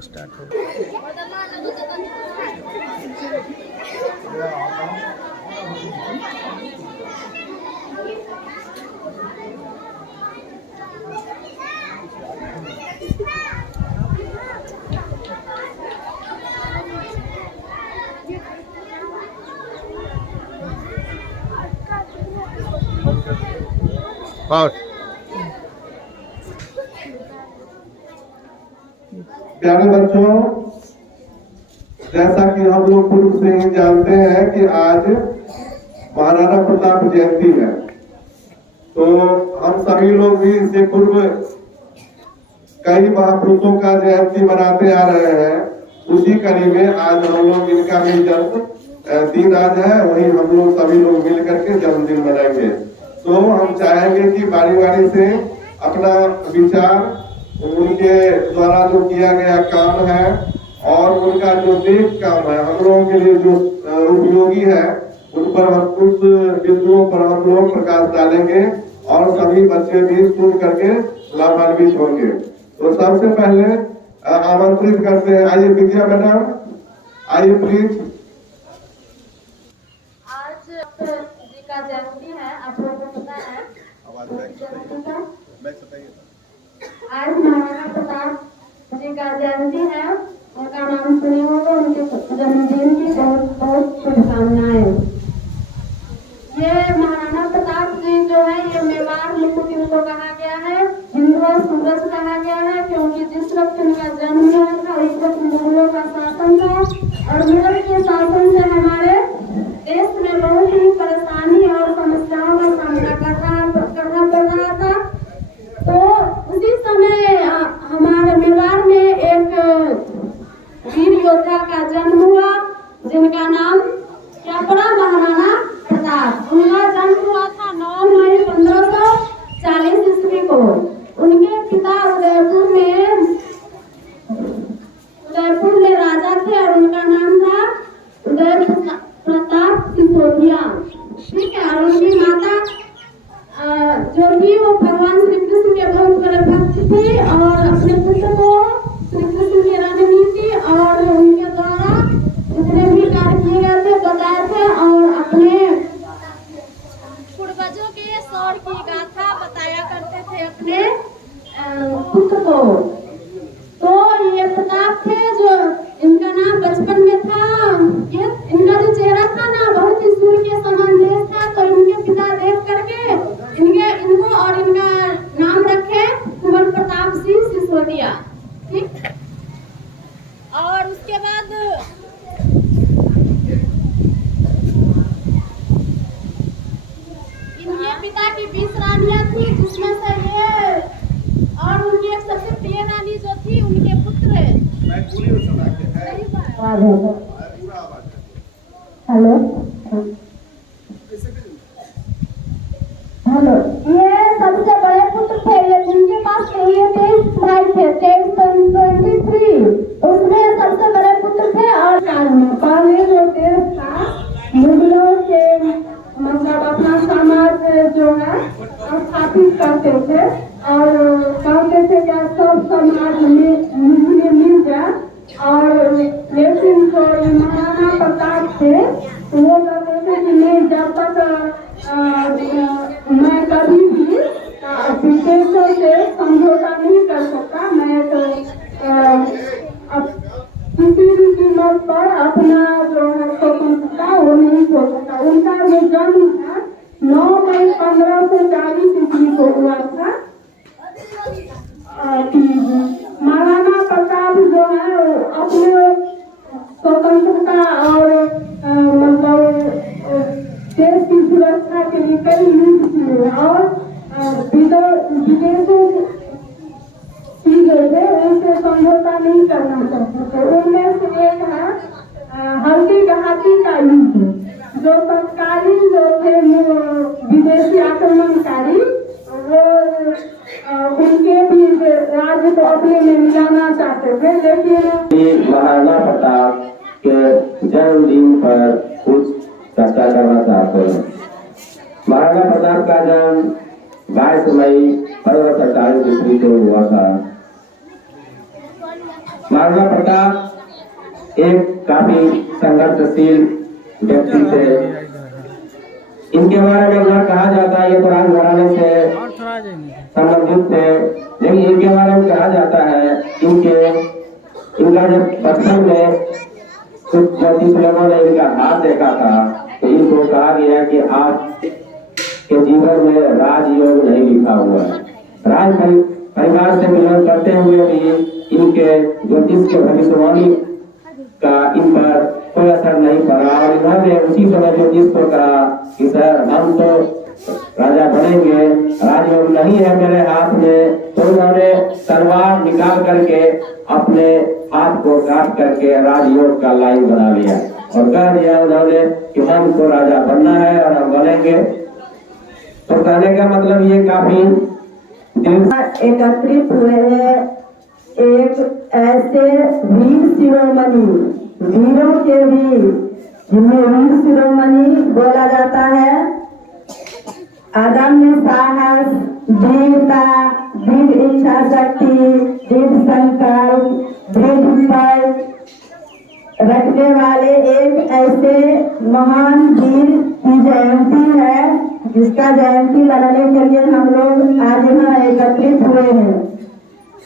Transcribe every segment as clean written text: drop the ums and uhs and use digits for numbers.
Start हो प्यारे बच्चों, जैसा कि हम लोग पूर्व से ही जानते हैं कि आज महाराणा प्रताप जयंती है, तो हम सभी लोग भी इससे पूर्व कई महापुरुषों का जयंती मनाते आ रहे हैं। उसी कड़ी में आज हम लोग इनका भी जन्म दिन आज है, वही हम लोग सभी लोग मिल करके जन्मदिन मनाएंगे। तो हम चाहेंगे कि बारी बारी से अपना विचार उनके द्वारा जो किया गया काम है और उनका जो देश काम है, हम लोगों के लिए जो उपयोगी है, उन पर हम कुछ बिंदुओं पर हम लोग प्रकाश डालेंगे और सभी बच्चे भी सुन करके लाभान्वित होंगे। तो सबसे पहले आमंत्रित करते हैं, आइए विद्या मैडम, आइए प्लीज। आज जी का जन्मदिन है, आप लोगों को पता है। आज महाराणा प्रताप जी का जयंती है, उनका नाम सुने होगा, उनके जन्मदिन की बहुत बहुत शुभकामनाएं। ये महाराणा प्रताप जी जो है, ये मेवाड़ मुकुट इनको कहा गया है, हिंदुआ सूरज कहा गया है, क्योंकि जिस वक्त उनका जन्म हुआ था उस वक्त मुगलों का शासन था और मुगल के शासन से हमारे देश में बहुत ही परेशानी और समस्याओं का सामना करना पड़ रहा था। तो उसी समय हमारे मेवाड़ में एक वीर योद्धा का जन्म हुआ, जिनका नाम क्या पड़ा, महाराणा प्रताप। उनका जन्म हुआ था 9 मई 1540 ईस्वी को। उनके पिता उदयपुर में राजा थे और उनका नाम था उदय प्रताप सिसोदिया, ठीक है। और उनकी माता जो थी वो भगवान श्री कृष्ण के बहुत बड़े भक्त थे और अपने पुत्र को श्री कृष्ण की रणनीति और उनके द्वारा जितने भी कार्य किए गए थे बताए थे और अपने पूर्वजों के शौर्य की गाथा बताया करते थे अपने पुत्र को। तो ये प्रताप थे, जो इनका नाम बचपन में था, ये इनका जो चेहरा था ना बहुत ही सूर्य के समान तेज था। तो इनके पिता देख करके इनको और इनका नाम रखे कुंवर प्रताप सिंह सिसोदिया, ठीक। और उसके बाद इनके पिता की 20 रानियां थी, जिसमें से ये और उनकी एक सबसे प्रिय रानी जो थी उनके पुत्र है। हेलो हेलो, ये सबसे बड़े पुत्र थे, ये जिनके पास ये 23 भाई थे, 23 उसमें सबसे बड़े पुत्र थे। और पहले जो देश था मुगलों के मतलब अपना समाज जो है स्थापित करते थे और कहते थे कि सब समाज में मिल जाए। और लेकिन जो महाराणा प्रताप थे वो कहते थे कि नहीं, जब तक मैं कभी भी विदेशों से समझौता नहीं कर सकता, मैं तो किसी भी कीमत पर अपना जो है स्वतंत्रता वो नहीं छोड़ सकता। उनका जो जन्म है 9 मई 1540 ईस्वी को हुआ था। महाराणा प्रताप जो है अपने स्वतंत्रता और मतलब देश की सुरक्षा के लिए कई युद्ध किए और विदेशों की गए थे, उनसे समझौता नहीं करना चाहते थे। उनमें से एक है हल्दी घाटी का युद्ध, जो तत्कालीन जो थे विदेशी आक्रमणकारी वो उनके भी राज्य को अपने में मिलाना चाहते थे, लेकिन महाराणा प्रताप के जन्मदिन पर कुछ चर्चा करना चाहते हैं। महाराणा प्रताप का जन्म 22 मई 1548 ईस्वी को हुआ था। महाराणा प्रताप एक काफी संघर्षशील व्यक्ति थे। इनके बारे में अगर कहा जाता है ये पुराने घराने से संबंधित थे, लेकिन इनके बारे में कहा जाता है इनका जब बचपन में कुछ ज्योतिष लोगों ने इनका हाथ देखा था तो इनको कहा गया कि आप के जीवन में राजयोग नहीं लिखा हुआ है। राज परिवार से मिलन करते हुए भी इनके ज्योतिष के भविष्यवाणी का इन पर कोई असर नहीं पड़ा और इन्होंने उसी समय ज्योतिष को कहा कि सर हम तो राजा बनेंगे, राजयोग नहीं है मेरे हाथ में। तो उन्होंने तलवार निकाल करके अपने हाथ को काट करके राजयोग का लाइन बना लिया और कह दिया उन्होंने कि हमको राजा बनना है और हम बनेंगे। तो कहने का मतलब ये काफी एकत्रित हुए हैं एक ऐसे वीर शिरोमणि, वीरों के वीर जिन्हें वीर शिरोमणि बोला जाता है। अदम्य साहस, वीरता, दृढ़ इच्छा शक्ति, दृढ़ संकल्प, दृढ़ पद रखने वाले एक ऐसे महान वीर की जयंती है जिसका जयंती मनाने के लिए हम लोग आज यहाँ एकत्रित हुए हैं।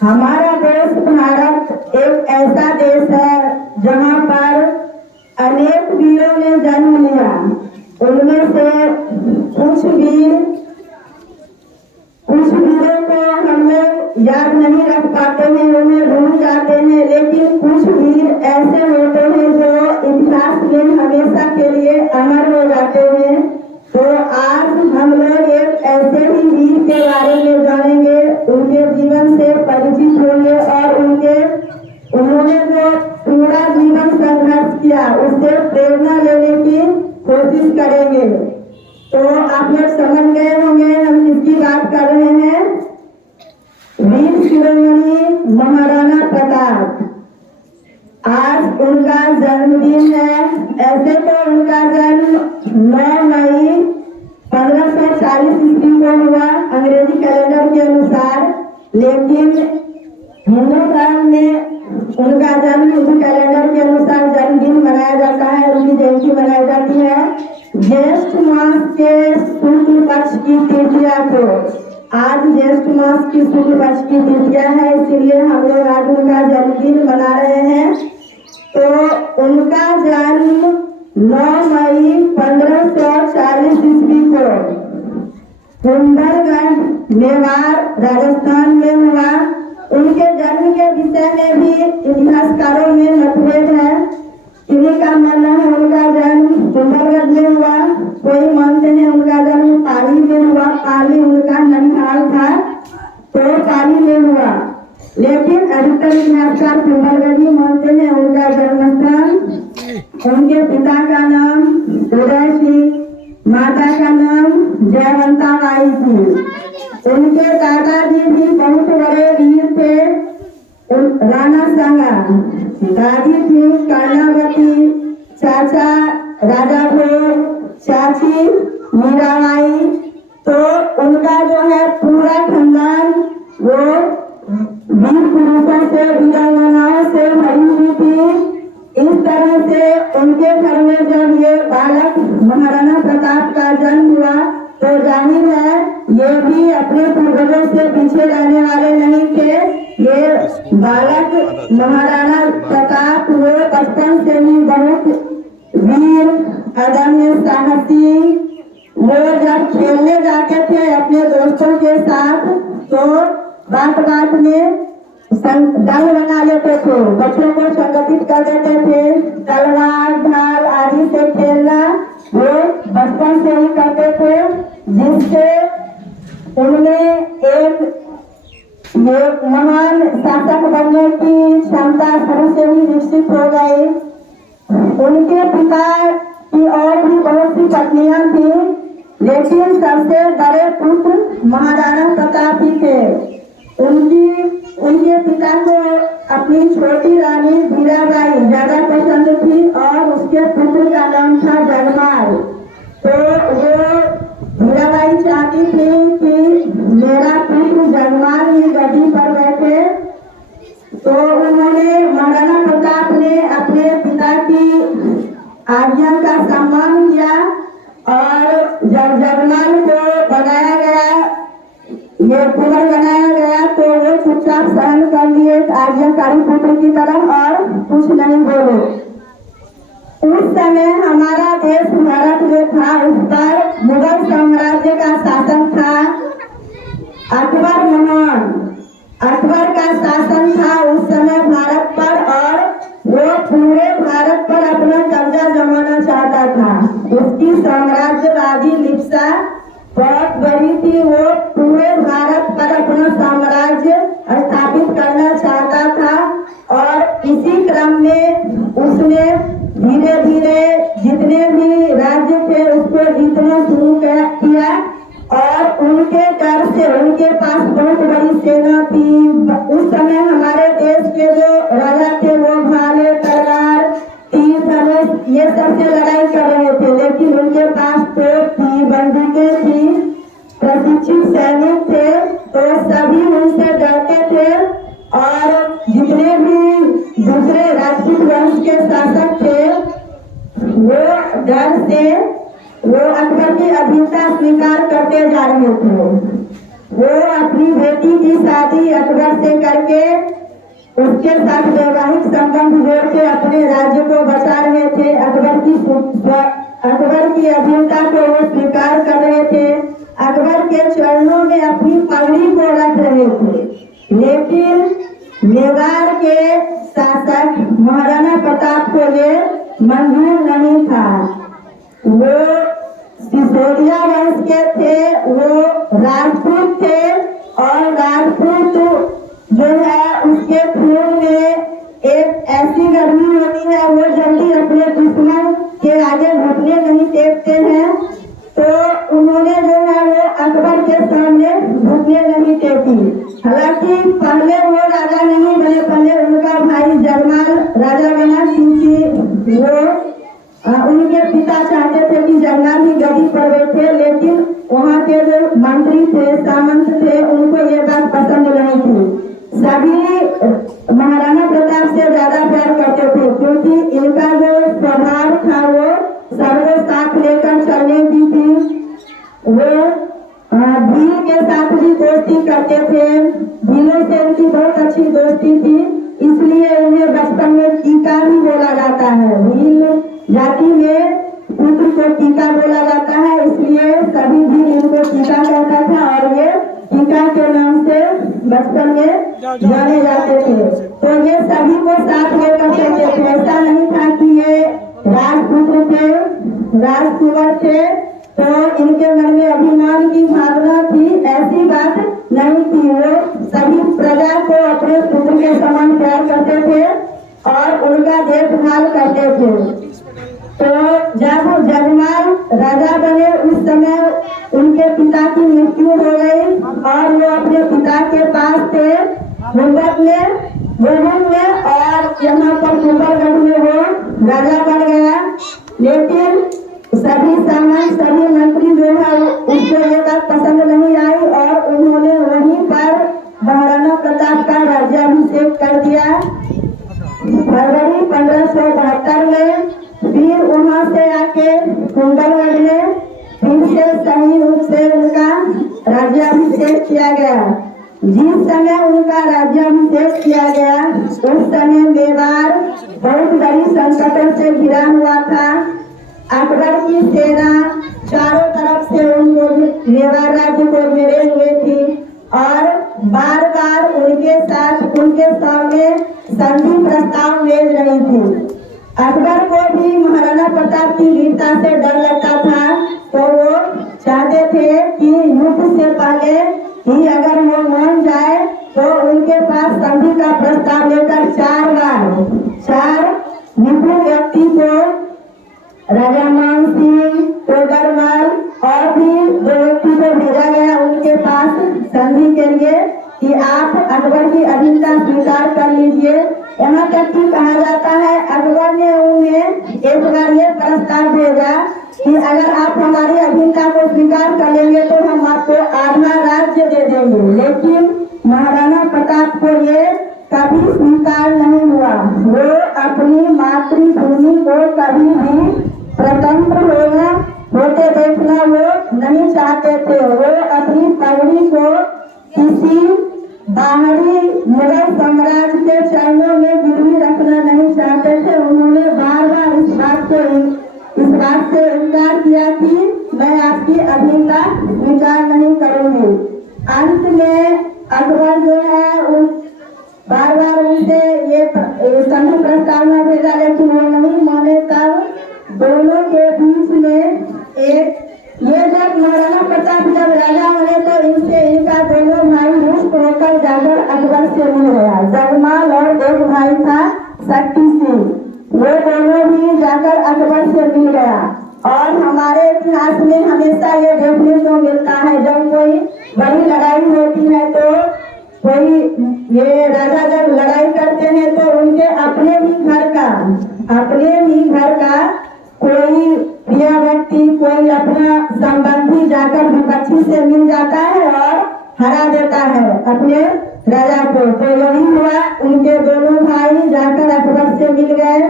हमारा देश भारत एक ऐसा देश है जहाँ पर अनेक वीरों ने जन्म लिया। उनमें से कुछ वीरों को हम लोग याद नहीं रख पाते हैं, उन्हें भूल जाते हैं, लेकिन कुछ वीर ऐसे होते हैं जो इतिहास में हमेशा के लिए अमर हो जाते हैं। तो आज हम लोग एक ऐसे ही वीर के बारे में जानेंगे, उनके जीवन से परिचित होंगे और उन्होंने जो पूरा जीवन संघर्ष किया उससे प्रेरणा लेने की कोशिश करेंगे। तो आप लोग समझ गए होंगे हम किसकी बात कर रहे हैं। वीर शिरोमणि महाराणा प्रताप, आज उनका जन्मदिन है। ऐसे तो उनका जन्म 9 मई 1540 ईस्वी को हुआ अंग्रेजी कैलेंडर के अनुसार, लेकिन हिंदू धर्म में उनका जन्म हिंदू कैलेंडर के अनुसार जन्मदिन मनाया जाता है, उनकी जयंती मनाई जाती है ज्येष्ठ मास के शुक्ल पक्ष की तृतीया को। आज ज्येष्ठ मास की शुक्ल पक्ष की तृतीया है, इसीलिए हम लोग आज उनका जन्मदिन मना रहे हैं। तो उनका जन्म 9 मई 1540 ईस्वी को कुंभलगढ़ मेवाड़ राजस्थान में हुआ। उनके जन्म के विषय में भी इतिहासकारों में मतभेद है। किन्हीं का मानना है उनका जन्म कुंभलगढ़ में हुआ, कोई मानते हैं उनका जन्म पाली में हुआ, पाली उनका ननिहाल था तो पाली में हुआ, लेकिन अधिकतर इतिहासकार कुंभलगढ़ ही मानते हैं उनका जन्म स्थान। उनके पिता का नाम उदय सिंह, माता का नाम जयवंता बाई थी। उनके दादाजी भी बहुत बड़े वीर थे, राणा संगा, दादी थी कर्णावती, चाचा राजा भोग, चाची मीराबाई। तो उनका जो है पूरा खानदान वो वीर पुरुषों से, वीरांगनाओं से भरी हुई थी। इस तरह से उनके घर में जब ये बालक महाराणा प्रताप का जन्म हुआ तो जाहिर है ये भी अपने पूर्वजों से पीछे रहने वाले नहीं थे। ये बालक महाराणा प्रताप वो बचपन से ही बहुत वीर, अदम्य साहसी। वो जब खेलने जाते थे अपने दोस्तों के साथ तो बात में दल बना लेते थे, बच्चों को संगठित कर देते थे। तलवार, ढाल आदि से खेलना वो बचपन से ही करते थे, जिससे उनमें एक महान शासक बनने की क्षमता शुरू से ही विकसित हो गई। उनके पिता की और भी बहुत सी पत्नियां थी, लेकिन सबसे बड़े पुत्र महाराणा प्रताप ही थे। उनके पिता को अपनी छोटी रानी मीराबाई ज्यादा पसंद थी चुपचाप सहन कर लिए आज्ञाकारी पुत्र की तरह और कुछ नहीं बोले। उस समय हमारा देश भारत जो था उस पर मुगल साम्राज्य का शासन था। अकबर का शासन था उस समय भारत पर और वो पूरे भारत पर अपना कब्जा जमाना चाहता था। उसकी साम्राज्यवादी लिप्सा बहुत बड़ी थी। वो पूरे भारत पर अपना साम्राज्य स्थापित करना चाहता था और इसी क्रम में उसने धीरे धीरे जितने भी राज्य थे उसको जीतना शुरू किया और उनके डर से उनके पास बहुत बड़ी सेना थी। उस समय हमारे देश के जो राजा थे वो भाले, तलवार, तीर धनुष ये सब से लड़ाई कर रहे थे, लेकिन उनके पास तोप थी, बंदूकें थी, प्रशिक्षित सैनिक थे, तो सभी उनसे डरते थे। और जितने भी दूसरे राजपूत वंश के शासक थे वो डर से वो अकबर की अधीनता स्वीकार करते जा रहे थे। वो अपनी बेटी की शादी अकबर से करके उसके साथ वैवाहिक संबंध जोड़ के अपने राज्य को बचा रहे थे। अकबर की अधीनता को वो स्वीकार कर रहे थे। अकबर के चरणों में अपनी पगड़ी को रख रहे थे, लेकिन मेवाड़ के शासक महाराणा प्रताप को ये मंजूर नहीं था। वो सिसोदिया वंश के थे, वो राजपूत थे और राजपूत जो है उसके खून में एक ऐसी गर्मी होती है, वो जल्दी अपने दुश्मन के आगे घुटने नहीं टेकते हैं। तो उन्होंने जो है वो अकबर के सामने घुटने नहीं टेकी। हालांकि पहले वो राजा नहीं बने, पहले उनका भाई जगमाल राजा बना, क्योंकि वो उनके पिता चाहते थे कि जगमाल ही गद्दी पर बैठे, लेकिन वहाँ के जो मंत्री थे, सामंत थे, उनको ये बात पसंद नहीं थी। सभी महाराणा प्रताप से ज्यादा प्यार करते थे, क्योंकि इनका जो स्वभाव था वो सबको साथ लेकर चलने की थी। वो भील के साथ भी दोस्ती करते थे, भीलों से उनकी बहुत अच्छी दोस्ती थी, इसलिए उन्हें बचपन में टीका भी बोला जाता है। भील जाति में पुत्र को टीका बोला जाता है, इसलिए सभी भील इनको टीका कहता था और ये टीका के नाम से बचपन में जाने जाते थे। तो ये सभी को साथ लेकर चलते थे। ऐसा नहीं था कि ये राजपुत्र थे, राजकुंवर थे तो इनके मन में अभिमान की भावना थी, ऐसी बात नहीं थी। वो सभी प्रजा को अपने पुत्र के समान प्यार करते थे और उनका देखभाल करते थे। तो जब जगमाल राजा बने उस समय उनके पिता की मृत्यु हो गई और वो अपने पिता के पास थे गुलबर्ग में और यहाँ पर कुंभलगढ़ में वो राजा बन गया। लेकिन सभी सामंत, सभी मंत्री जो है उसको ये बात पसंद नहीं आई और उन्होंने वहीं पर महाराणा प्रताप का राज्याभिषेक कर दिया फरवरी 1572 में। फिर वहाँ से आके कुंभलगढ़ में फिर से सही रूप से उनका राज्याभिषेक किया गया। जिस समय उनका राज्याभिषेक किया गया उस समय मेवाड़ बहुत बड़ी संकटों से घिरा हुआ था। अकबर की सेना चारों तरफ से उनको मेवाड़ राज्य को घेरे हुए थी और बार बार उनके सामने संधि प्रस्ताव भेज रही थी। अकबर को भी महाराणा प्रताप की वीरता से डर लगता था, तो वो चाहते थे कि युद्ध से पहले ही अगर वो मान जाए तो उनके पास संधि का प्रस्ताव लेकर 4 निपुण व्यक्ति को राजा मान सिंह, तोडरमल और भी 2 व्यक्ति को भेजा गया उनके पास संधि के लिए कि आप अकबर की अधीनता स्वीकार कर लीजिए। यहाँ तक कि कहा जाता है अकबर ने उन्हें एक बार ये प्रस्ताव भेजा कि अगर आप हमारी अधीनता को स्वीकार कर लेंगे तो हम आपको आधा राज्य दे देंगे, लेकिन महाराणा प्रताप को ये कभी स्वीकार नहीं हुआ। वो अपनी मातृभूमि को कभी भी स्वतंत्र होते देखना वो नहीं चाहते थे। वो अपनी पगड़ी को किसी बाहरी मुगल साम्राज्य के चरणों में गिरवी रखना नहीं चाहते थे। उन्होंने बार बार इस बात से इनकार किया कि मैं आपकी अभी तक विचार नहीं करूंगी। अंत में अकबर जो है बार बार उनसे ये संधि प्रस्तावना भेजा, लेकिन वो नहीं माने। तब दोनों के बीच में ये जब महाराणा प्रताप जब राजा बने तो इनका दोनों भाई रुष्ट होकर जाकर अकबर से मिल गया। जगमाल और एक भाई था शक्ति सिंह, वो दोनों भी जाकर अकबर से मिल गया। और हमारे इतिहास में हमेशा ये देखने को मिलता है, जब कोई बड़ी लड़ाई होती है तो कोई ये राजा जब लड़ाई करते हैं तो उनके अपने ही घर का कोई प्रिय व्यक्ति, कोई अपना संबंधी जाकर विपक्षी से मिल जाता है और हरा देता है अपने राजा को। तो यही हुआ, उनके दोनों भाई जाकर अकबर से मिल गए।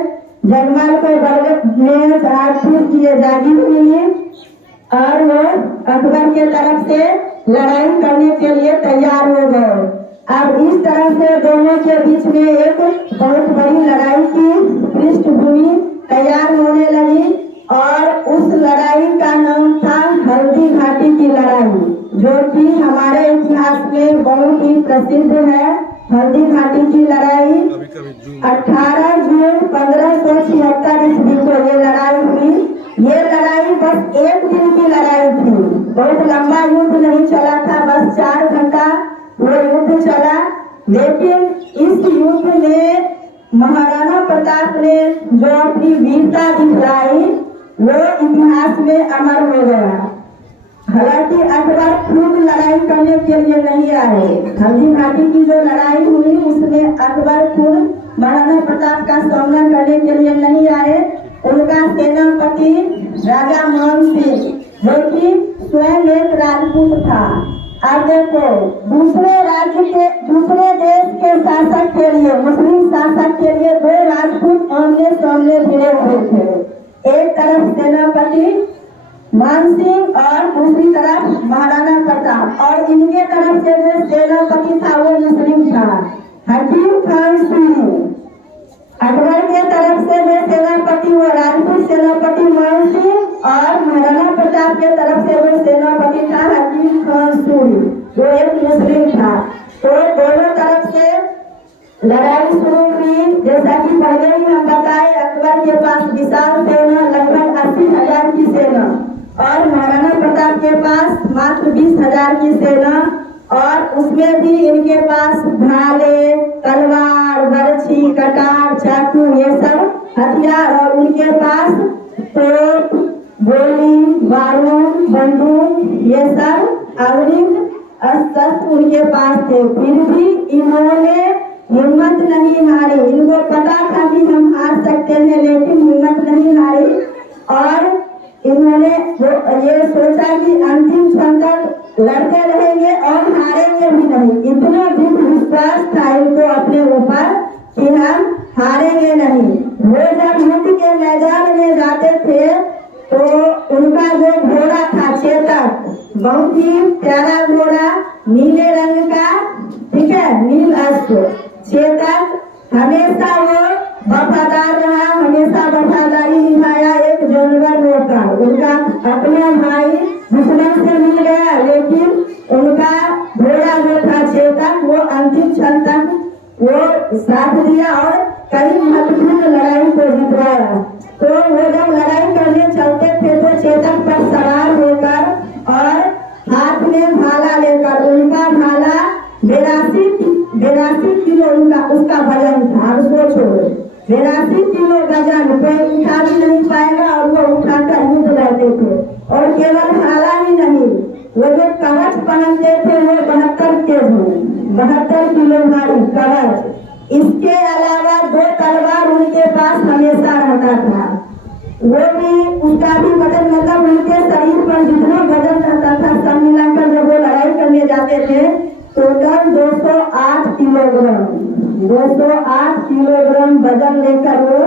जगमाल को बरगद में हाथपुर की जागीर मिली और वो अकबर के तरफ से लड़ाई करने के लिए तैयार हो गए। अब इस तरह से दोनों के बीच में एक बहुत बड़ी लड़ाई की पृष्ठभूमि तैयार होने लगी और उस लड़ाई का नाम था हल्दी घाटी की लड़ाई, जो कि हमारे इतिहास में बहुत ही प्रसिद्ध है। हल्दी घाटी की लड़ाई 18 जून 1576 ईस्वी को ये लड़ाई हुई। ये लड़ाई बस एक दिन की लड़ाई थी, बहुत लंबा युद्ध नहीं चला था, बस 4 घंटा वो युद्ध चला। लेकिन इस युद्ध में महाराणा प्रताप ने जो अपनी वीरता दिखलाई वो इतिहास में अमर हो गया। हालांकि अकबर खुद लड़ाई करने के लिए नहीं आए। हल्दी घाटी की जो लड़ाई हुई उसमें अकबर खुद महाराणा प्रताप का सामना करने के लिए नहीं आए। उनका सेनापति राजा मान सिंह, जो कि स्वयं एक राजपूत था। अब देखो, दूसरे देश के शासक के लिए, मुस्लिम शासक के लिए 2 राजपूत आमने सामने भिड़े हुए थे। एक तरफ सेनापति मान सिंह और दूसरी तरफ महाराणा प्रताप, और इनके तरफ से जो सेनापति था वो मुस्लिम था, हकीम खान सिंह। अकबर के तरफ से जो सेनापति वो राजपूत सेनापति मान सिंह, और महाराणा प्रताप के तरफ से जो सेनापति था हकीम खान सिंह, जो एक मुस्लिम था। तो दोनों तरफ से लड़ाई शुरू हुई। जैसा कि पहले ही हम बताए, अकबर के पास विशाल सेना लगभग 80,000 की सेना और महाराणा प्रताप के पास मात्र 20,000 की सेना, और उसमें भी इनके पास भाले, तलवार, बरछी, कटार, चाकू, ये सब हथियार, और उनके पास तोप, गोली, बारूद, बंदूक, ये सब आधुनिक अस्त्र उनके पास थे। फिर भी इन्होंने हिम्मत नहीं हारी। इनको पता था कि हम हार सकते हैं, लेकिन हिम्मत नहीं हारी और इन्होंने ये सोचा कि अंतिम क्षण तक लड़ते रहेंगे और हारेंगे भी नहीं। इतना दृढ़ विश्वास था इनको अपने ऊपर कि हम हारेंगे नहीं। वो जब युद्ध के मैदान में जाते थे तो उनका जो घोड़ा था चेतक, बहुत ही प्यारा घोड़ा, नीले रंग का, ठीक है, नील अश्व चेतक, हमेशा वो वफादार रहा, हमेशा वफादारी निभाया एक जानवर होकर। उनका अपना भाई दुश्मन से मिल गया, लेकिन उनका घोड़ा जो था चेतक वो अंतिम क्षण तक वो साथ दिया और कई महत्वपूर्ण लड़ाई को जितवाया। तो वो जब लड़ाई करने चलते थे तो चेतक पर सवार होकर और हाथ में भाला लेकर, उनका भाला 82 किलो उसका वजन था। अब सोचो, 82 किलो वजन कोई उठा भी नहीं पाएगा, और वो उठाकर युद्ध लड़ते थे। और केवल भाला ही नहीं, वो जो कवच पहनते थे वो 72 किलो भारी कवच। इसके अलावा 2 तलवार उनके पास हमेशा रहता था। वो भी उसका भी वजन, मतलब उनके शरीर पर जितना वजन रहता था सब मिलाकर जब वो लड़ाई करने जाते थे टोटल 208 किलोग्राम वजन लेकर वो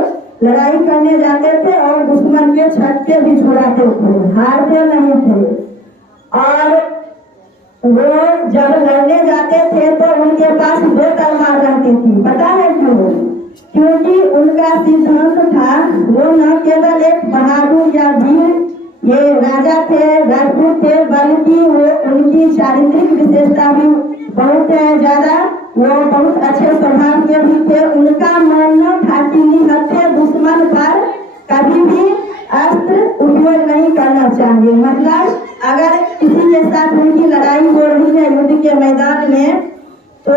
लड़ाई करने जाते थे और दुश्मन के छक्के भी छुड़ाते थे, हारते नहीं थे। और वो जब लड़ने जाते थे तो उनके पास 2 तलवार रहती थी। पता है क्यों? क्योंकि उनका सिद्धांत था वो न केवल एक बहादुर या वीर ये राजा थे, राजपूत थे, बल्कि वो उनकी चारित्रिक विशेषता भी बहुत ज्यादा, वो बहुत अच्छे स्वभाव के भी थे। उनका मानना था कि निहत्थे दुश्मन पर कभी भी अस्त्र उपयोग नहीं करना चाहिए। मतलब अगर किसी के साथ उनकी लड़ाई हो रही है युद्ध के मैदान में, तो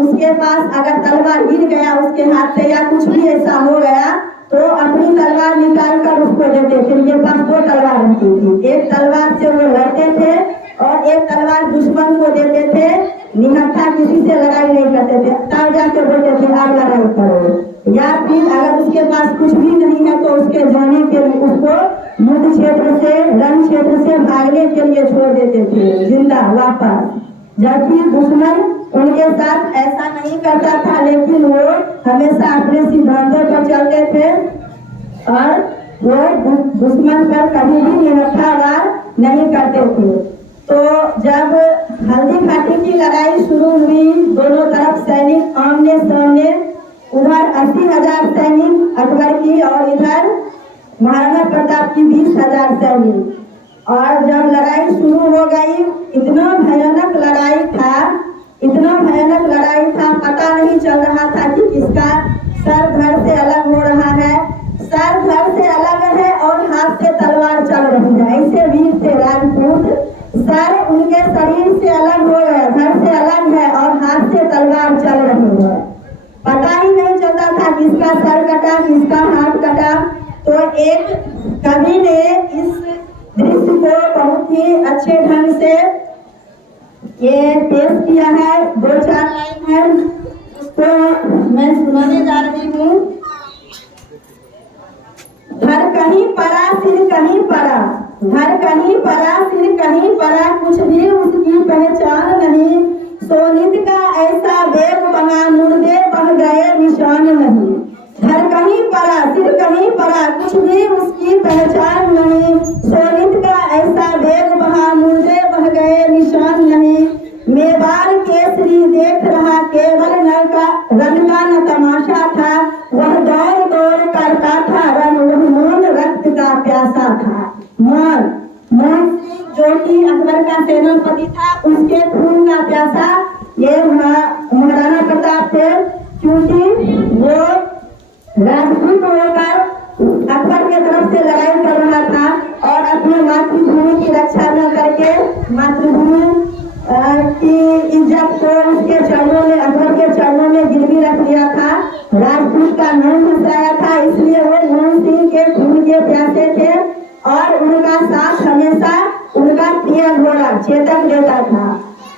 उसके पास अगर तलवार गिर गया उसके हाथ से या कुछ भी ऐसा हो गया तो अपनी तलवार निकाल कर उसको देते थे। उनके पास 2 तलवार रहती थी, एक तलवार से वो लड़ते थे और एक तलवार दुश्मन को देते थे। निहत्था किसी से लड़ाई नहीं करते थे, तब जाके बोलते थे आप लड़ाई करो। या फिर अगर उसके पास कुछ भी नहीं है तो उसके जाने के लिए उसको युद्ध क्षेत्र से, रण क्षेत्र से भागने के लिए छोड़ देते थे जिंदा वापस। जबकि दुश्मन उनके साथ ऐसा नहीं करता था, लेकिन वो हमेशा अपने सिद्धांतों पर चलते थे और वो दुश्मन पर कभी भी निहत्था वार नहीं करते थे। तो जब हल्दी घाटी की लड़ाई शुरू हुई, दोनों तरफ सैनिक आमने सामने, उधर 80,000 सैनिक अकबर की और इधर महाराणा प्रताप की 20,000 सैनिक। और जब लड़ाई शुरू हो गई, इतना भयानक लड़ाई था, इतना भयानक लड़ाई था, पता नहीं चल रहा था कि किसका सर धड़ से अलग हो रहा है। सर धड़ से अलग है और हाथ से तलवार चल रही है। ऐसे वीर थे राजपूत, सर उनके शरीर से अलग हो गया, धड़ से अलग है और हाथ से तलवार चल रही है। पता ही नहीं चलता था किसका सर कटा किसका हाथ कटा। तो एक कवि ने इस दृश्य को बहुत ही अच्छे ढंग से ये पेश किया है। 2-4 लाइन है, उसको मैं सुनाने जा रही हूँ। घर कहीं पड़ा सिर कहीं पड़ा, घर कहीं पड़ा सिर कहीं पड़ा, कुछ भी उसकी पहचान नहीं। सोनित का ऐसा वेग बहा मुर्दे बह गए निशान नहीं। घर कहीं पड़ा सिर कहीं पड़ा, कुछ भी उसकी पहचान नहीं। सोनित का ऐसा वेग बहा मुर्दे बह गए निशान नहीं। मेवाड़ केसरी देख रहा केवल रन का न तमाशा था, वह दौड़ दौड़ करता था रन, वह मौन रक्त का प्यासा था। मौन जो कि अकबर का सेनापति था, उसके खून का प्यासा ये महाराणा प्रताप थे। क्योंकि वो राजपूत होकर अकबर के तरफ से लड़ाई कर रहा था और अपनी मातृभूमि की रक्षा न करके मातृभूमि की इज्जत को उसके चरणों में, अकबर के चरणों में गिरवी रख दिया था। राजपूत का नाम घुसाया था, इसलिए वो मोहन सिंह के खून के प्यासे थे और उनका साथ हमेशा उनका प्रिय घोड़ा चेतक देता था।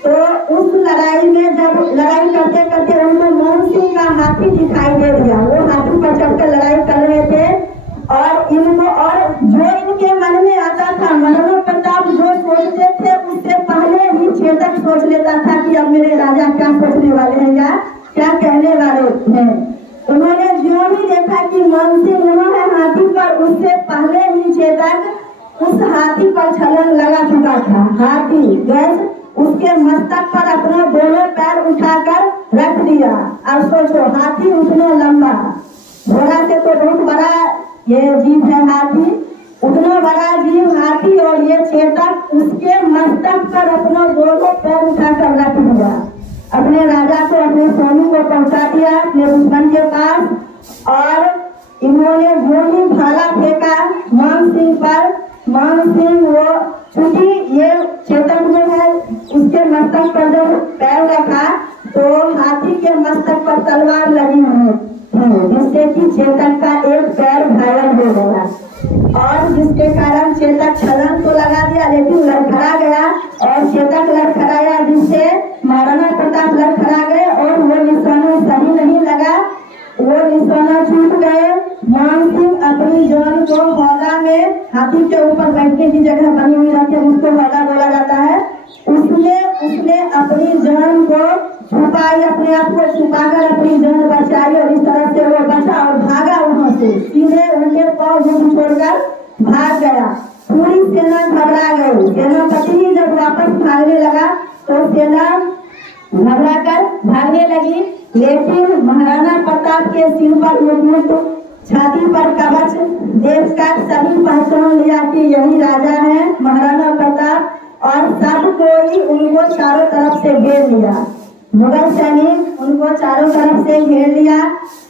तो उस लड़ाई में जब लड़ाई करते करते उनको मोहन सिंह का हाथी दिखाई दे दिया। वो हाथी पर चढ़कर लड़ाई कर रहे थे और इनको, और जो इनके मन में आता था, महाराणा प्रताप जो सोचते थे उससे पहले ही चेतक सोच लेता था कि अब मेरे राजा क्या सोचने वाले हैं या क्या कहने वाले हैं। उन्होंने जो भी देखा कि मोहन सिंह उन्होंने हाथी पर, उससे पहले ही चेतक उस हाथी पर छलांग लगा चुका था। हाथी गैस उसके मस्तक पर अपना दोनों पैर उठाकर रख दिया। अब सोचो, हाथी उतना लंबा, घोड़ा से तो बहुत बड़ा ये जीव है हाथी, उतना बड़ा जीव हाथी, और ये चेतक उसके मस्तक पर अपना दोनों पैर उठाकर रख दिया। अपने राजा को, अपने स्वामी को पहुंचा दिया अपने दुश्मन के पास। और इन्होंने गोली भाला फेंका मान सिंह पर। मान सिंह वो चूंकि ये चेतक में है, उसके मस्तक पर जब पैर रखा तो हाथी के मस्तक पर तलवार लगी हुई, जिससे कि चेतक का एक पैर घायल हो गया और जिसके कारण चेतक छलांग तो लगा दिया लेकिन लड़खड़ा गया और चेतक लड़खड़ाया, जिससे महाराणा प्रताप लड़खड़ा गए और वो निशाना सही नहीं लगा, वो निशाना छूट गए। मान सिंह अपनी जान को हौदा में, हाथी के ऊपर बैठने की जगह बनी हुई रहती है, उसको हौदा बोला जाता है, उसने अपनी जान को छुपाई, अपने आप को छुपाकर अपनी जान बचाई और इस तरह से वो बचा और भागा वहां से, सीधे उनके पांव युद्ध छोड़कर भाग गया। पूरी सेना घबरा गई। सेनापति जब वापस भागने लगा तो सेना घबराकर भागने लगी, लेकिन महाराणा प्रताप के सिर पर मुकुट, छाती पर कवच देखकर सभी पहचान लिया कि यही राजा है महाराणा प्रताप, और सब कोई उनको चारों तरफ से घेर लिया। मुगल सैनिक उनको चारों तरफ से घेर लिया।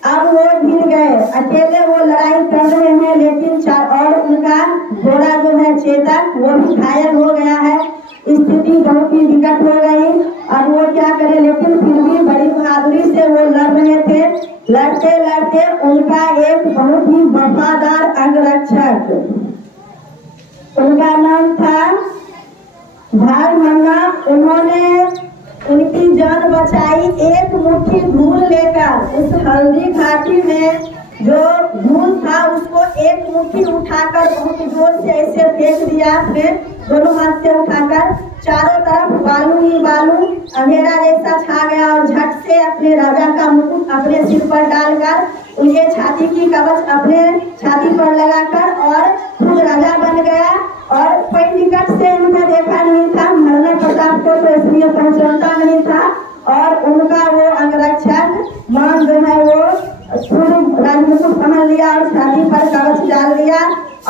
अब वो गिर गए, अकेले वो लड़ाई कर रहे हैं, लेकिन और उनका घोड़ा जो है चेतक वो भी घायल हो गया है। स्थिति बहुत ही विकट हो गई। अब वो क्या करे, लेकिन फिर भी बड़ी बहादुरी से वो लड़ रहे थे। लड़ते लड़ते उनका एक बहुत ही वफादार अंगरक्षक, उनका नाम था भाल मन्ना, उन्होंने उनकी जान बचाई। एक मुट्ठी धूल लेकर उस हल्दी घाटी में जो धूल था उसको एक मुट्ठी उठाकर बहुत जोर से ऐसे फेंक दिया, फिर दोनों हाथ से उठाकर चारों तरफ बालू ही बालू, अंधेरा जैसा छा गया, और झट से अपने राजा का मुकुट अपने सिर पर डालकर उनके छाती की कवच अपने छाती पर लगाकर और खुद राजा बन गया। और कोई निकट से उन्हें देखा नहीं था महाराणा प्रताप को, तो इसलिए पहचानता नहीं था। और उनका वो अंगरक्षक मान जो है वो खुद राजमुकुट पहन लिया और छाती पर कवच डाल दिया,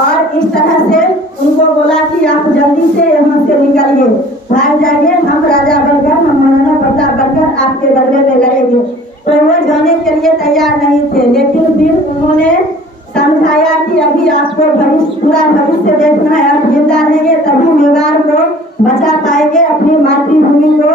और इस तरह से उनको बोला कि आप जल्दी से यहाँ से निकलिए, भाग जाइए, हम राजा बनकर, हम महाराणा प्रताप बनकर आपके बदले में लड़ेंगे। तो वो जाने के लिए तैयार नहीं थे, लेकिन फिर उन्होंने समझाया कि अभी आपको पूरा भविष्य देखना है, आप जिंदा रहेंगे तभी मेवाड़ को बचा पाएंगे, अपनी मातृभूमि को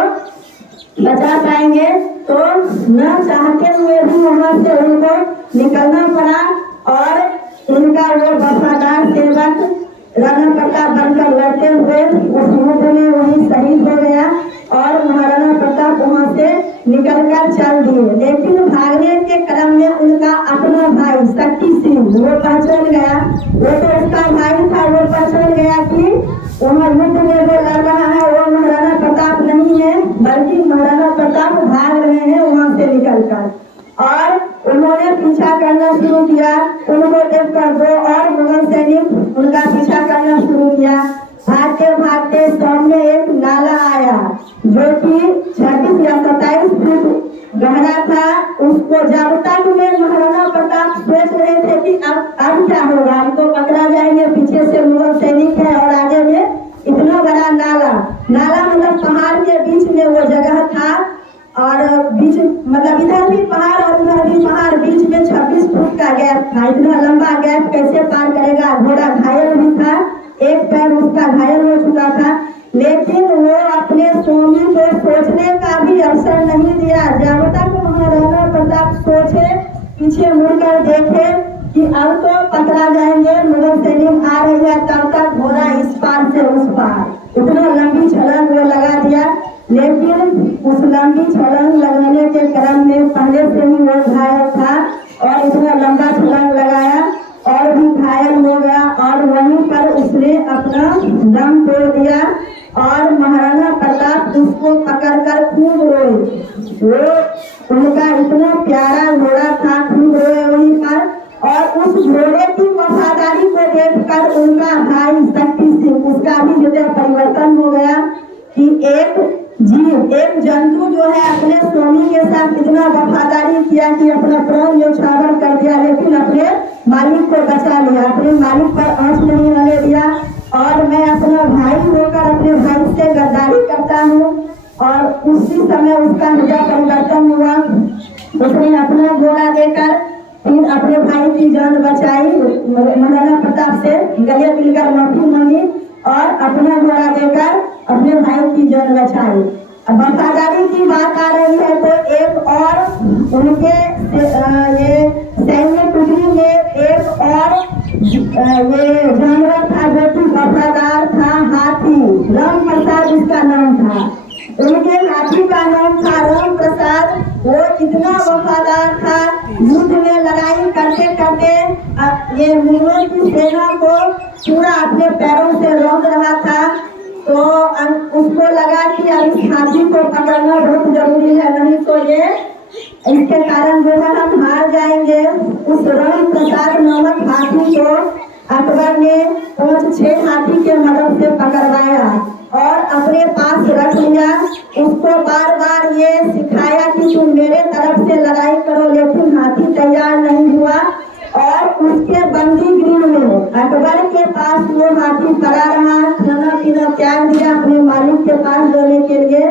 बचा पाएंगे। तो न चाहते हुए भी वहाँ से उनको निकलना पड़ा, और उनका वो वफादार सेवक राणा प्रताप बनकर लड़ते हुए उस युद्ध में वही शहीद हो गया, और महाराणा प्रताप वहाँ से निकलकर चल दिए। लेकिन भागने के क्रम में उनका अपना भाई शक्ति सिंह वो पहचान गया, वो तो उसका भाई था, वो पहचान गया कि वहाँ युद्ध में जो लड़ रहा है वो महाराणा प्रताप नहीं है, बल्कि महाराणा प्रताप भाग रहे हैं वहाँ से निकलकर। और उन्होंने पीछा करना शुरू किया। उनको देखकर दो और मुगल सैनिक उनका पीछा करना शुरू किया। भागते भागते सामने एक नाला आया जो कि 26 या 27 फुट गहरा था। उसको जब तक में महाराणा प्रताप सोच रहे थे कि अब क्या होगा, हम तो पकड़ा जाएंगे, पीछे से मुगल सैनिक है और आगे में इतना बड़ा नाला मतलब पहाड़ के बीच में वो जगह था, और बीच मतलब इधर भी पहाड़ और उधर भी पहाड़, बीच में 26 फुट का गैप था। इतना लंबा गैप कैसे पार करेगा। घोड़ा घायल भी था, एक पैर उसका घायल हो चुका था, लेकिन वो अपने स्वामी को सोचने का भी अवसर नहीं दिया। जब तक महाराणा प्रताप सोचे, पीछे मुड़कर देखे कि अब तो पकड़ा जाएंगे, मुगल सैनिक आ रही है, तब तक घोड़ा इस पार से उस पार इतना लंबी छलांग वो लगा दिया। लेकिन उस लंबी छलांग लगाने के क्रम में पहले से ही वो घायल था, और इतना लंबा छलांग लगाया और भी घायल हो गया, और वहीं पर उसने अपना दम तोड़ दिया। और महाराणा प्रताप उसको पकड़कर खूब रोए। वो उनका इतना प्यारा घोड़ा था, खूब रोए वहीं पर। और उस घोड़े की वफादारी को देखकर उनका भाई शक्ति सिंह, उसका भी हृदय परिवर्तन हो गया कि एक जंतु जो है अपने स्वामी के साथ इतना वफादारी किया कि अपना प्राण न्यौछावर कर दिया, लेकिन अपने मालिक को बचा लिया, अपने मालिक पर आंच नहीं आने दिया। और मैं अपना भाई होकर अपने भाई से गद्दारी करता हूँ। और उसी समय उसका हृदय परिवर्तन हुआ। उसने अपना घोड़ा देकर फिर अपने भाई की जान बचाई, महाराणा प्रताप से गले मिलकर माफी मांगी और अपना घोड़ा देकर अपने भाई की जान बचाई। अब वफादारी की बात आ रही है तो एक और उनके ये सैन्य टुकड़ी में एक और ये जानवर था जो कि वफादार था, हाथी। राम प्रसाद इसका नाम था। उनके हाथी का नाम था राम प्रसाद। वो इतना वफादार था, युद्ध में लड़ाई करते करते ये मुगलों की सेना को पूरा अपने पैरों से रौंद रहा था। तो उसको लगा कि अब इस हाथी को पकड़ना बहुत जरूरी है, नहीं तो ये इसके कारण जो है हम हार जाएंगे। उस राम प्रसाद नामक हाथी को अकबर ने 5-6 हाथी के मदद से पकड़वाया। और अपने पास रख लिया। उसको बार बार ये सिखाया कि तुम मेरे तरफ से लड़ाई करो, लेकिन हाथी तैयार नहीं हुआ। और उसके बंदी गृह में अकबर के पास वो हाथी पड़ा रहा, खाना पीना त्याग दिया अपने मालिक के पास जाने के लिए,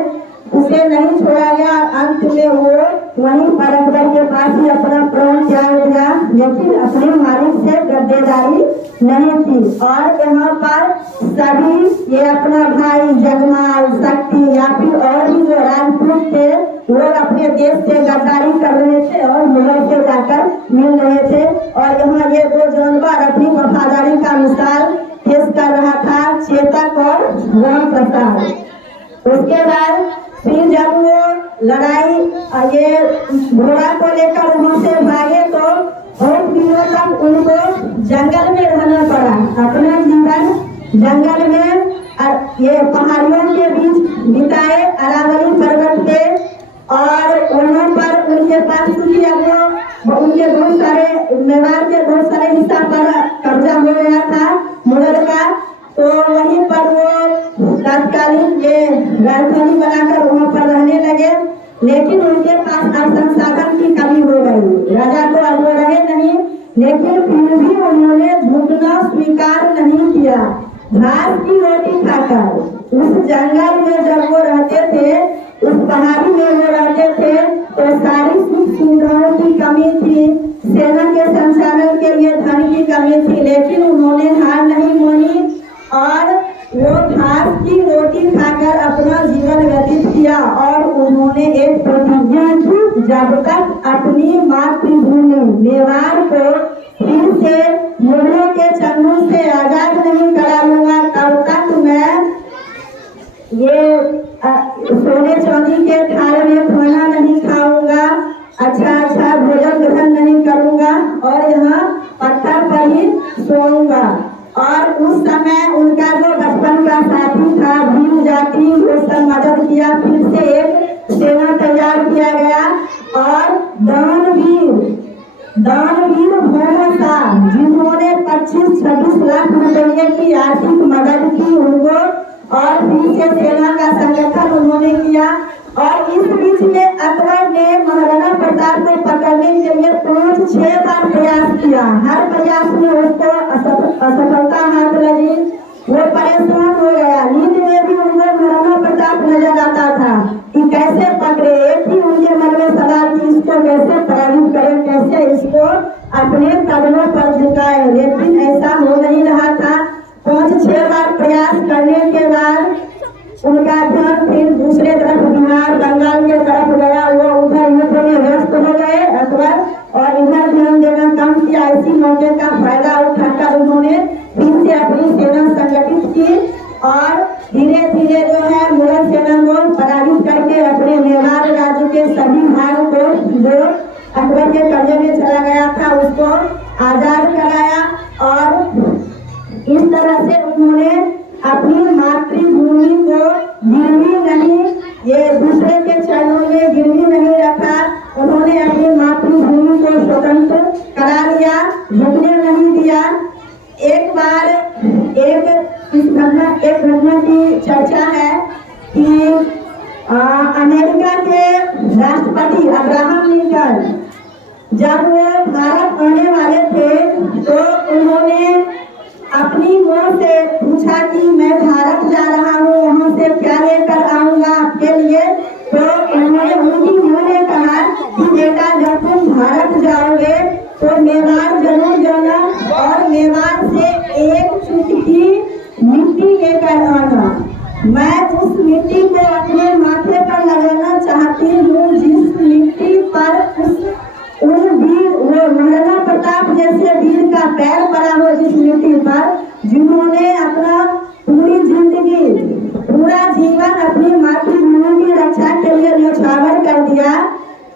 उसे नहीं छोड़ा गया। अंत में वो वहीं पर अकबर के पास ही अपना प्राण त्याग दिया, लेकिन अपने मालिक से गद्देदारी नहीं की। और यहाँ पर सभी ये अपना भाई जगमाल, शक्ति या फिर और भी जो राजपूत थे वो अपने देश से गद्दारी कर रहे थे और मुगल से जाकर मिल रहे थे। और यहाँ ये दो जानवर अपनी वफादारी का मिसाल पेश कर रहा था, चेतक और राम प्रसाद। उसके बाद फिर जब वो लड़ाई ये घोड़ा को लेकर वहाँ से भागे तो बहुत दिनों तक उनको जंगल में रहना पड़ा। अपना जीवन जंगल में ये पहाड़ियों के बीच बिताए, अरावली पर्वत पे। और वहाँ पर उनके पास क्योंकि अब उनके बहुत सारे मेवाड़ के बहुत सारे हिस्सा पर कब्जा हो गया था मुगल का, तो वहीं पर वो तत्कालीन ये राजधानी बनाकर वहाँ पर रहने लगे। लेकिन उनके पास अब संसाधन की कमी हो गई, राजा तो अब वो रहे नहीं, लेकिन फिर भी उन्होंने झुकना स्वीकार नहीं किया। घास की रोटी खाकर उस जंगल में जब वो रहते थे, उस पहाड़ी में वो रहते थे, तो सारी सुख सुविधाओं की कमी थी, सेना के संचालन के लिए धन की कमी थी, लेकिन उन्होंने हार नहीं मानी और वो घास की रोटी खाकर अपना जीवन व्यतीत किया। और उन्होंने एक प्रतिज्ञा की, जब तक अपनी मातृभूमि मेवाड़ को फिर से मुगलों के चंगुल से आजाद नहीं करा लूंगा, तब तक मैं ये सोने चांदी के थाल में खाना नहीं खाऊंगा, अच्छा भोजन ग्रहण नहीं करूंगा और यहाँ पत्थर पर ही सोऊंगा। और उस समय उनका जो बचपन का साथी था भीम जाति, उसका मदद किया। फिर से एक सेना तैयार किया गया और दानवीर भोमो शाह, जिन्होंने 25-26 लाख रुपये की आर्थिक मदद की उनको, और फिर से सेना का संगठन उन्होंने किया। और इस बीच में अकबर ने महाराणा प्रताप को पकड़ने के लिए 5-6 बार प्रयास किया। हर प्रयास में उसको असफलता हाथ लगी, वो परेशान हो गया। नींद में भी उनको महाराणा प्रताप नजर आता था कि कैसे पकड़े। एक ही उनके मन में सवाल कि इसको कैसे पराजित करें, कैसे इसको अपने कदमों पर झुकाए, लेकिन ऐसा हो नहीं रहा था। 5-6 बार प्रयास करने के बाद उनका ध्यान फिर दूसरे तरफ बिहार बंगाल के तरफ गया। वो उधर युद्ध में व्यस्त हो गए अकबर, और इधर ध्यान देना कम किया। इसी मौके का फायदा उठाकर उन्होंने फिर से अपनी सेना संगठित की और धीरे धीरे जो है मुगल सेना को पराजित करके अपने मेवाड़ राज्य के सभी भाग को जो अकबर के कब्जे में चला गया था उसको आजाद कराया। और इस तरह से उन्होंने अपनी मातृभूमि को गिरवी नहीं, ये दूसरे के चरणों में गिरवी नहीं रखा। उन्होंने अपनी मातृभूमि को स्वतंत्र करा लिया, झुकने नहीं दिया। एक बार एक घटना की चर्चा है कि अमेरिका के राष्ट्रपति अब्राहम लिंकन जब वो भारत आने वाले थे तो उन्होंने अपनी मां से पूछा कि मैं भारत जा रहा हूँ, वहाँ से क्या लेकर आऊंगा आपके लिए। तो उनकी मां ने कहा कि बेटा जब तुम भारत जाओगे तो मेवाड़ जरूर जाना और मेवाड़ से एक चुटकी मिट्टी लेकर आना। मैं उस मिट्टी को अपने माथे पर लगाना चाहती हूँ जिस मिट्टी पर वो महाराणा प्रताप जैसे वीर का पैर पड़ा हो, जिस मिट्टी पर जिन्होंने अपना पूरा जीवन अपनी मातृभूमि की रक्षा के लिए न्यौछावर कर दिया।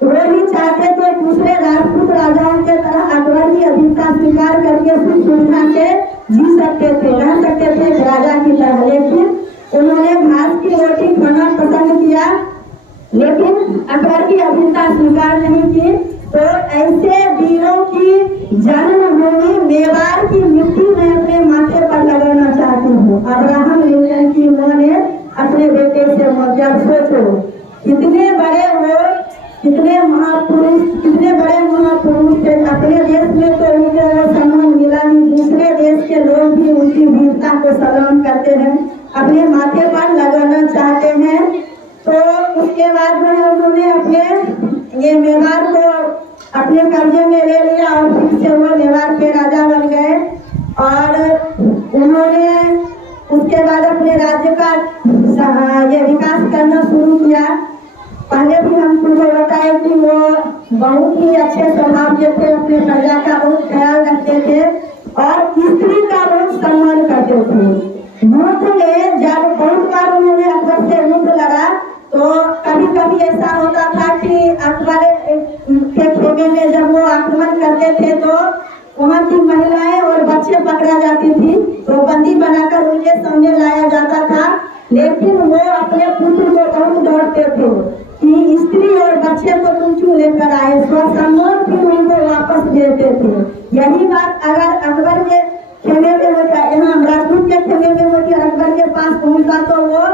वो भी चाहते थे दूसरे राजपूत राजाओं के तरह अकबर की अधीनता स्वीकार करके सुख सुविधा से जी सकते थे, रह सकते थे एक राजा की तरह, लेकिन उन्होंने घास की रोटी खाना पसंद किया, लेकिन अकबर की अधीनता स्वीकार नहीं की। तो ऐसे वीरों की जन्मभूमि मेवाड़ की मिट्टी में अपने माथे पर लगाना चाहती हूँ। अब्राहम लिंकन की मां ने जब सोचो कितने बड़े महापुरुष थे। अपने देश में तो उनको वो सम्मान मिला ही, दूसरे देश के लोग भी उनकी वीरता को सलाम करते हैं, अपने माथे पर लगाना चाहते हैं। तो उसके बाद में उन्होंने अपने ये मेवाड़ को अपने कब्जे में ले लिया और फिर से वो मेवाड़ के राजा बन गए। और उन्होंने उसके बाद अपने राज्य का ये विकास करना शुरू किया। पहले भी हम तुमको बताए कि वो बहुत ही अच्छे स्वभाव के थे, अपने प्रजा का बहुत ख्याल रखते थे और स्त्री का बहुत सम्मान करते थे। युद्ध में जब बहुत बार उन्होंने अकबर से युद्ध लड़ा तो कभी कभी ऐसा होता था कि अकबर के खेमे में जब वो आक्रमण करते थे तो वहाँ की महिलाएं और बच्चे पकड़ा जाती थी, तो बंदी बनाकर उनके सामने लाया जाता था। लेकिन वो अपने पुत्र को बहुत डरते थे कि स्त्री और बच्चे को तुम क्यों लेकर आए, स्वसम्मान भी उनको वापस देते थे। यही बात अगर अकबर के खेमे में होता, यहाँ राजपूत के खेमे में होती, अकबर के पास पहुँचा तो वो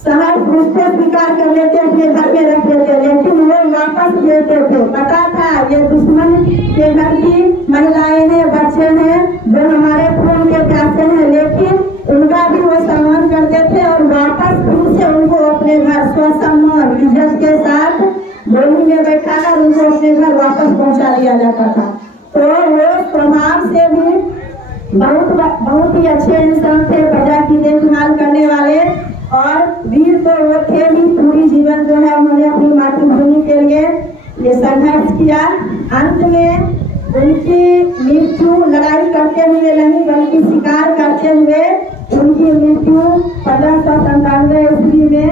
शहर उसको स्वीकार कर लेते, अपने घर में रख लेते, लेकिन वो वापस देते थे। पता था ये दुश्मन के घर की महिलाएं हैं, बच्चे हैं जो हमारे खून के प्यासे हैं, लेकिन उनका भी वो सम्मान करते थे और वापस फिर से उनको अपने घर स्वसम्मान इज्जत के साथ डोली में बैठाकर उनको अपने घर वापस पहुंचा दिया जाता था। तो वो स्वभाव से भी बहुत ही अच्छे इंसान थे, प्रजा की देखभाल करने वाले और वीर तो वो थे ही। पूरी जीवन जो है उन्होंने अपनी मातृभूमि के लिए ये संघर्ष किया। अंत में उनकी मृत्यु लड़ाई करते हुए नहीं बल्कि शिकार करते हुए उनकी मृत्यु 1597 ईस्वी में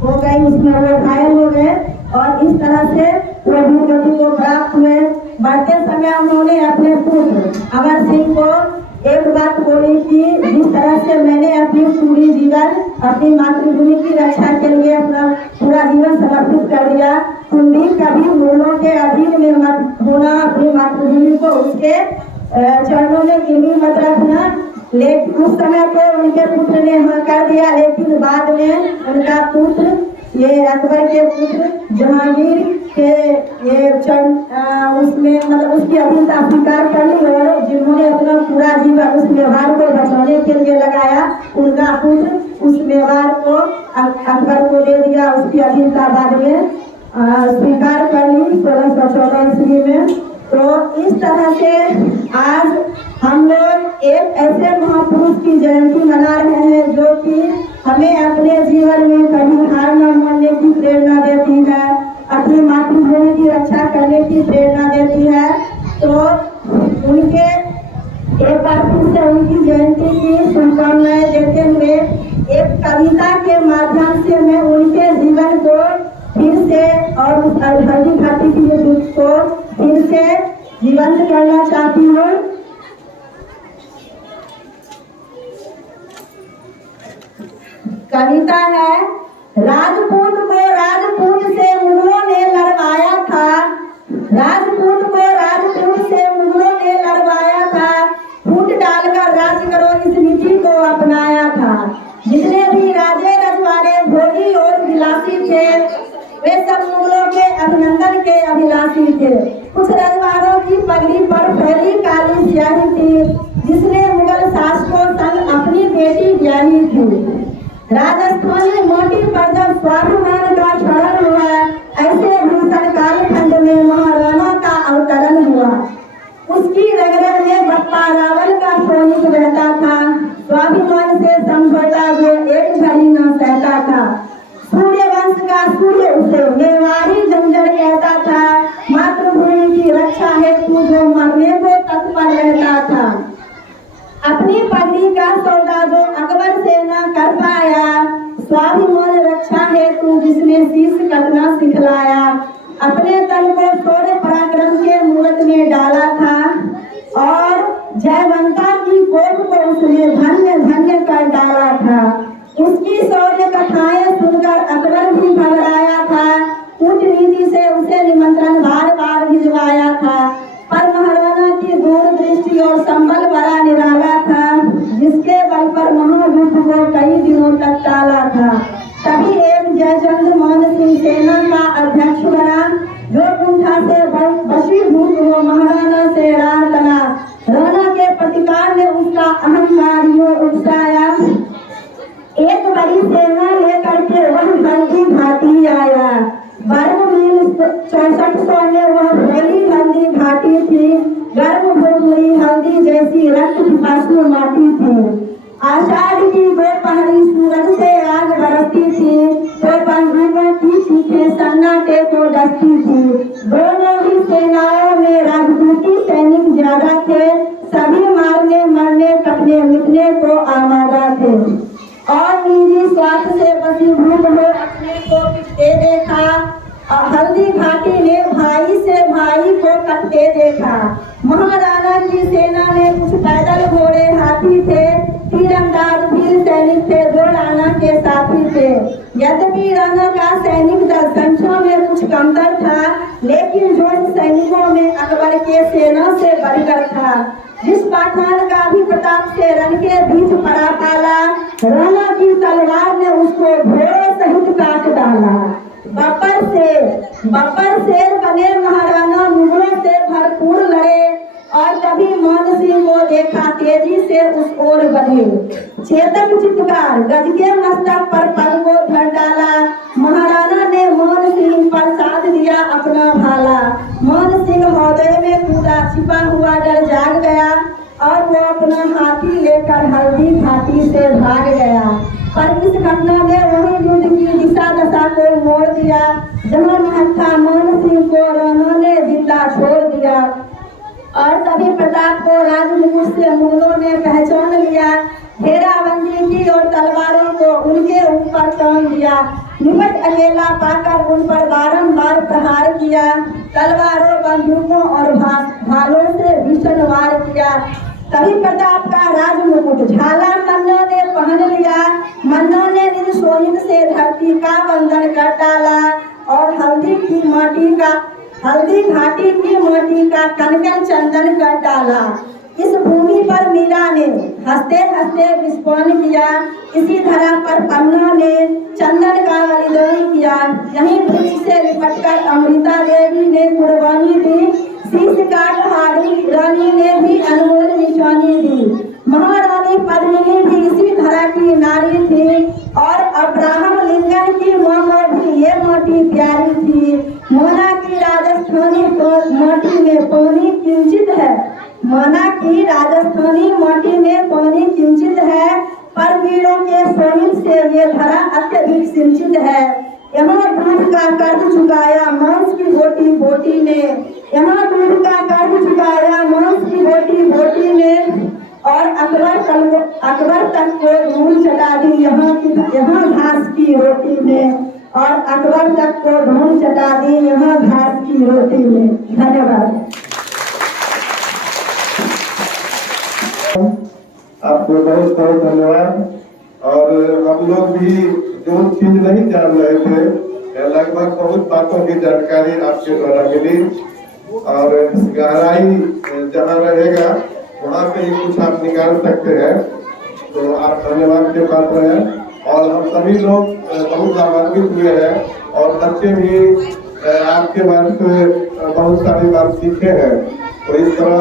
हो गई। उसमें वो घायल हो गए और इस तरह से वो वीरगति को प्राप्त हुए। बढ़ते समय उन्होंने अपने पुत्र अमर सिंह को एक बात बोली कि जिस तरह से मैंने अपनी पूरी जीवन अपनी मातृभूमि की रक्षा के लिए अपना पूरा जीवन समर्पित कर दिया, तुम भी कभी मुगलों के अधीन में मत होना, अपनी मातृभूमि को उसके चरणों में गिरवी मत रखना। लेकिन उस समय तो उनके पुत्र ने हाँ कर दिया, लेकिन बाद में उनका पुत्र ये अकबर के पुत्र जहांगीर के ये उसमें मतलब उसकी अधीनता स्वीकार कर ली और जिन्होंने अपना पूरा जीवन उस मेवाड़ को बचाने के लिए लगाया, उनका पुत्र उस मेवाड़ को अकबर को दे दिया, उसकी अधीनता बाद में स्वीकार कर ली 1614 ईस्वी में। तो इस तरह से आज हम लोग एक ऐसे महापुरुष की जयंती मना रहे हैं जो कि हमें अपने जीवन में कभी हार न मानने की प्रेरणा देती है, अपनी मातृभूमि की रक्षा करने की प्रेरणा देती है। तो उनके एक बार फिर से उनकी जयंती की शुभकामनाएं देते हुए एक कविता के माध्यम से मैं उनके जीवन को फिर से और उस हल्दी घाटी की युद्ध को फिर से जीवंत करना चाहती हूँ। कविता है, राजपूत को राजपूत से मुगलों ने लड़वाया था, राजपूत को राजपूत से मुगलों ने लड़वाया था, फूट डालकर राज करो इस नीति को अपनाया था। जितने भी राजे रजवाड़े भोगी और विलासी थे वे सब मुगलों के अभिनंदन के अभिलाषी थे। कुछ रजवाड़ों की पगड़ी पर फैली काली स्याही थी, जिसने मुगल शासकों संग अपनी बेटी ब्याही थी। राजस्थान में मोटी पर जब स्वाभिमान का क्षरण हुआ, ऐसे भीषण कालखंड में महाराणा का अवतरण हुआ। उसकी रग-रग में बप्पा रावल का सैनिक रहता था, स्वाभिमान से समझौता वो एक घड़ी न सहता था। सूर्य वंश का सूर्य उसे मेवाड़ी जंजर कहता था, मातृभूमि की रक्षा हेतु जो मरने को तत्पर रहता था। अपनी पत्नी का सौदा जो अकबर से न कर पाया, स्वाभिमान रक्षा हेतु जिसने शीश कटना सिखलाया। अपने तन को शौर्य पराक्रम के मूर्त में डाला था और जयवंता की कोख को उसने धन्य धन्य कर डाला था। उसकी शौर्य कथाएं सुनकर अकबर भी घबराया था, कूटनीति से उसे निमंत्रण बार बार भिजवाया था। पर महाराणा की दूरदृष्टि और संबल बड़ा निराला था, जिसके बल पर महायुद्ध को कई दिनों तक टाला था। तभी एक जय का अहंकारियों उकसाया। एक बड़ी सेना लेकर के वह हल्दी घाटी आया। बर्ममील 6400 में वह भोली हल्दी घाटी थी। गर्म भुरभुरी हल्दी जैसी रक्त पिपासु माटी थी। आषाढ़ की दोपहरी सूरज से आग बरसती थी, तो बंदूकों की चीखें सन्नाटे को डसती थी। दोनों ही सेनाओं में राजपूती सैनिक ज्यादा थे। सभी मारने मरने कटने मिटने को आमादा थे और निजी स्वार्थ से वशीभूत हो अपने को पिटते देखा। हल्दी घाटी ने भाई से भाई को कटते देखा। महाराणा की सेना में कुछ पैदल घोड़े हाथी थे, तीरंदाज वीर सैनिक थे जो राणा के साथी थे। यद्यपि राणा का सैनिक दल संख्या में कुछ कमतर था, लेकिन जोश सैनिकों में अकबर के सेना से बढ़कर था। जिस पठान का भी प्रताप से रण के बीच पड़ा पाला, राणा की तलवार ने उसको घोड़ों सहित काट डाला। बब्बर शेर बने महाराणा मुगलों से भरपूर लड़े और तभी मान सिंह को देखा तेजी से उस ओर बढ़े। चेतन चित्कार गज के मस्तक पर पग को धर डाला। महाराणा ने मान सिंह पर साध दिया अपना भाला। मान सिंह हृदय में कूदा, छिपा हुआ डर जाग गया और वो अपना हाथी लेकर हल्दी घाटी से भाग गया। पर इस घटना ने वही युद्ध की दिशा दशा को मोड़ दिया, जहाँ महत्ता मान सिंह को राणा ने जिंदा छोड़ दिया। और तभी प्रताप को राजमुकुट से मुगलों ने पहचान लिया। घेराबंदी की और तलवारों को उनके ऊपर तान दिया। निपट अकेला पाकर उन पर बारंबार प्रहार किया। तलवारों बंदूकों और भालों से भीषण वार किया। तभी प्रताप का राजमुकुट झाला मन्ना ने पहन लिया। मन्ना ने निज शोणित से धरती का वंदन कर डाला और हल्दी घाटी की माटी का कनकन चंदन कर डाला। इस भूमि पर मीरा ने हंसते हंसते विस्फोट किया। इसी धरा पर पन्ना ने चंदन का बलिदान किया। यहीं वृक्ष से लिपटकर अमृता देवी ने कुर्बानी दी। शीश काट हारी रानी ने भी अनमोल निशानी दी। महारानी पद्मिनी भी इसी धरा की नारी थी और अब्राहम लिंकन की मां को भी ये माटी प्यारी थी। मोना की राजस्थानी माटी में पानी किंचित है। मोना की राजस्थानी माटी में पानी किंचित है, पर वीरों के शोणित से ये धरा अत्यधिक सिंचित है। यहाँ दूध का कर्ज चुकाया मांस की बोटी बोटी ने। यहाँ दूध का कर्ज चुकाया मांस की बोटी बोटी ने और अकबर तक को धूल चटा दी यहाँ घास की रोटी में। और अकबर तक को धूल चटा दी यहाँ घास की रोटी में। धन्यवाद। आपको बहुत बहुत धन्यवाद। और हम लोग भी जो चीज नहीं जान रहे थे, लगभग बहुत बातों की जानकारी आपके द्वारा मिली। और गहराई जहाँ रहेगा वहाँ पे कुछ आप निकाल सकते हैं, तो आप धन्यवाद के पात्र हैं। और हम सभी लोग बहुत लाभान्वित हुए हैं और बच्चे भी आपके बारे में बहुत सारी बात सीखे हैं। तो इस तरह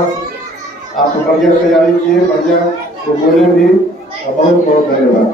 आप बढ़िया तैयारी किए, बढ़िया बोले भी। बहुत बहुत धन्यवाद।